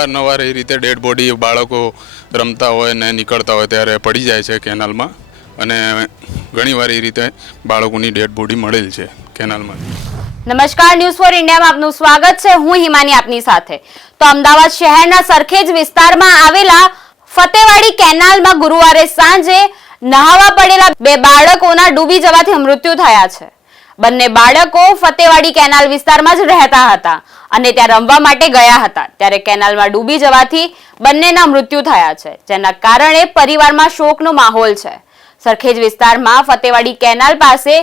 અવારનવાર એ રીતે dead body બાળકો રમતા હોય ને નીકળતા હોય ત્યારે પડી જાય છે કેનાલમાં, અને ઘણીવાર એ રીતે બાળકોની ડેડ બોડી મળેલ છે કેનાલમાં. નમસ્કાર, ન્યૂઝ ફોર ઇન્ડિયામાં આપનું સ્વાગત છે. હું હિમાની આપની સાથે. તો અમદાવાદ શહેરના સરખેજ વિસ્તારમાં આવેલા ફતેવાડી કેનાલમાં ગુરુવારે સાંજે નહાવા પડેલા બે બાળકોના ડૂબી જવાથી મૃત્યુ થયા છે. બંને બાળકો ફતેવાડી કેનાલ વિસ્તારમાં જ રહેતા હતા અને ત્યાં રમવા માટે ગયા હતા, ત્યારે કેનાલમાં ડૂબી જવાથી બંનેના મૃત્યુ થયા છે, જેના કારણે પરિવારમાં શોકનો માહોલ છે. સરખેજ વિસ્તારમાં ફતેવાડી કેનાલ પાસે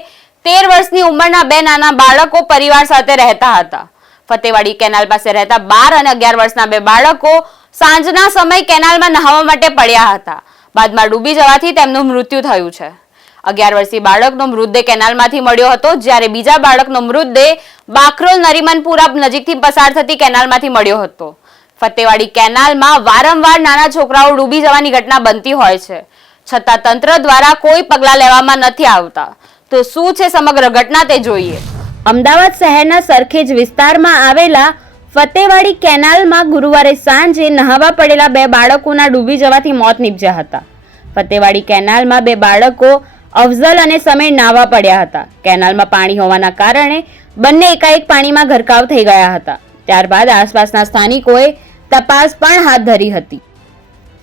13 વર્ષની ઉંમરના બે નાના બાળકો પરિવાર સાથે રહેતા હતા. ફતેવાડી કેનાલ પાસે રહેતા 12 અને 11 વર્ષના બે બાળકો સાંજના સમય કેનાલમાં નહાવા માટે પડ્યા હતા. બાદમાં ડૂબી જવાથી તેમનું મૃત્યુ થયું છે. 11 વર્ષીય બાળકનો મૃતદેહ કેનાલમાંથી મળ્યો હતો, જ્યારે બીજા બાળકનો મૃતદેહ બાકરોલ નરીમનપુરા નજીકથી પસાર થતી કેનાલમાંથી મળ્યો હતો. ફતેવાડી કેનાલમાં વારંવાર નાના છોકરાઓ ડૂબી જવાની ઘટના બનતી હોય છે, છતાં તંત્ર દ્વારા કોઈ પગલાં લેવામાં નથી આવતા. તો શું છે સમગ્ર ઘટના તે જોઈએ. અમદાવાદ શહેરના સરખેજ વિસ્તારમાં આવેલા ફતેવાડી કેનાલમાં ગુરુવારે સાંજે નહાવા પડેલા બે બાળકોના ડૂબી જવાથી મોત નીપજ્યા હતા. ફતેવાડી કેનાલમાં બે બાળકો અફઝલ અને સમીર નાહવા પડ્યા હતા. કેનાલમાં પાણી હોવાના કારણે બંને એકાએક પાણીમાં ગરકાવ થઈ ગયા હતા. ત્યારબાદ આસપાસના સ્થાનિકોએ તપાસ પણ હાથ ધરી હતી.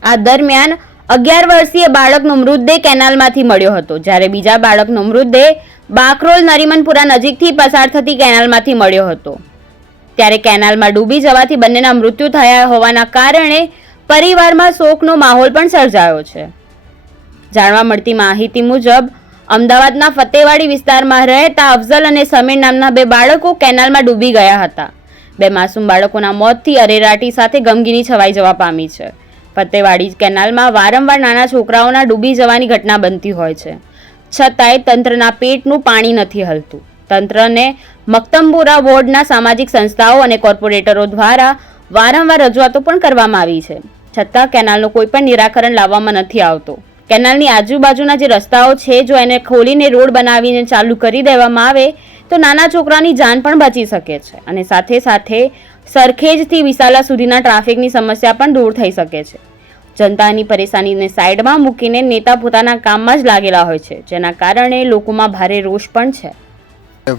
આ દરમિયાન 11 વર્ષીય બાળકનો મૃતદેહ કેનાલમાંથી મળ્યો હતો, જ્યારે બીજા બાળકનો મૃતદેહ બાકરોલ નરીમનપુરા નજીકથી પસાર થતી કેનાલમાંથી મળ્યો હતો. ત્યારે કેનાલમાં ડૂબી જવાથી બંનેના મૃત્યુ થયા હોવાના કારણે પરિવારમાં શોકનો માહોલ પણ સર્જાયો છે. જાણવા મળતી માહિતી મુજબ અમદાવાદના ફતેવાડી વિસ્તારમાં રહેતા અફઝલ અને સમીર નામના બે બાળકો કેનાલમાં ડૂબી ગયા હતા. બે માસૂમ બાળકોના મોતથી અરેરાટી સાથે ગમગીની છવાઈ જવા પામી છે. ફતેવાડી કેનાલમાં વારંવાર નાના છોકરાઓના ડૂબી જવાની ઘટના બનતી હોય છે, છતાંય તંત્રના પેટનું પાણી નથી હલતું. તંત્રને મક્તમપુરા વોર્ડના સામાજિક સંસ્થાઓ અને કોર્પોરેટરો દ્વારા વારંવાર રજૂઆતો પણ કરવામાં આવી છે, છતાં કેનાલનું કોઈ પણ નિરાકરણ લાવવામાં નથી આવતો. કેનાલની આજુબાજુના જે રસ્તાઓ છે, જો એને ખોલીને રોડ બનાવીને ચાલુ કરી દેવામાં આવે તો નાના છોકરાની જાન પણ બચી શકે છે, અને સાથે સાથે સરખેજથી વિસાલા સુધીના ટ્રાફિકની સમસ્યા પણ દૂર થઈ શકે છે. જનતાની પરેશાનીને સાઈડમાં મૂકીને નેતા પોતાના કામમાં જ લાગેલા હોય છે, જેના કારણે લોકોમાં ભારે રોષ પણ છે.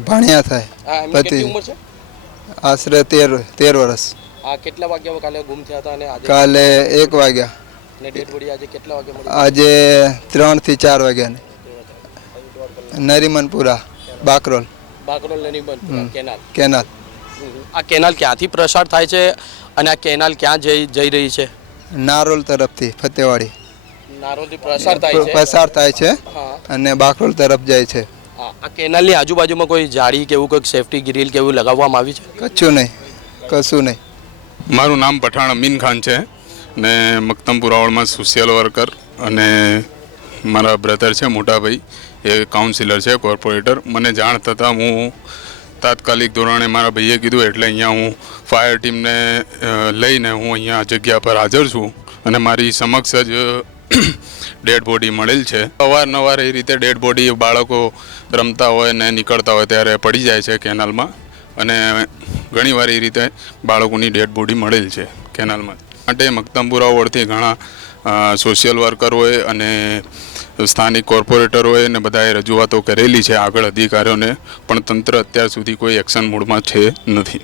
ભણ્યા થાય પતિ આશરે 13 વર્ષ. કેટલા વાગ્યા કાલે ગુમ થયા હતા અને આજે કાલે 1 વાગ્યા ને ડેડ બોડી આજે કેટલા વાગે મળી? આજે 3 થી 4 વાગ્યા નરીમનપુરા બાકરોલ નરીમનપુરા કેનાલ. આ કેનાલ ક્યાંથી પ્રસાર થાય છે અને આ કેનાલ ક્યાં જઈ રહી છે? નારોલ તરફથી ફતેવાડી નારોલથી પસાર થાય છે અને બાકરોલ તરફ જાય છે. આ કેનાલની આજુબાજુમાં કોઈ જાળી કે એવું કોઈ સેફટી ગ્રીલ કે એવું લગાવવામાં આવી છે? કશું નહીં. મારું નામ પઠાણ અમીન ખાન છે ને મક્તમપુરા વોર્ડમાં સોશિયલ વર્કર, અને મારા બ્રધર છે મોટા ભાઈ, એ કાઉન્સિલર છે, કોર્પોરેટર. મને જાણ થતાં હું તાત્કાલિક ધોરણે મારા ભાઈએ કીધું એટલે અહીંયા હું ફાયર ટીમને લઈને હું અહીંયા જગ્યા પર હાજર છું, અને મારી સમક્ષ જ ડેડ બોડી મળેલ છે. અવારનવાર એ રીતે ડેડ બોડી બાળકો રમતા હોય ને નીકળતા હોય ત્યારે પડી જાય છે કેનાલમાં, અને ઘણીવાર એ રીતે બાળકોની ડેડ બોડી મળેલ છે કેનાલમાં. માટે મક્તમપુરા વોર્ડથી ઘણા સોશિયલ વર્કરોએ અને સ્થાનિક કોર્પોરેટરોએ ને બધાએ રજૂઆતો કરેલી છે આગળ અધિકારીઓને, પણ તંત્ર અત્યાર સુધી કોઈ એક્શન મૂડમાં છે નથી.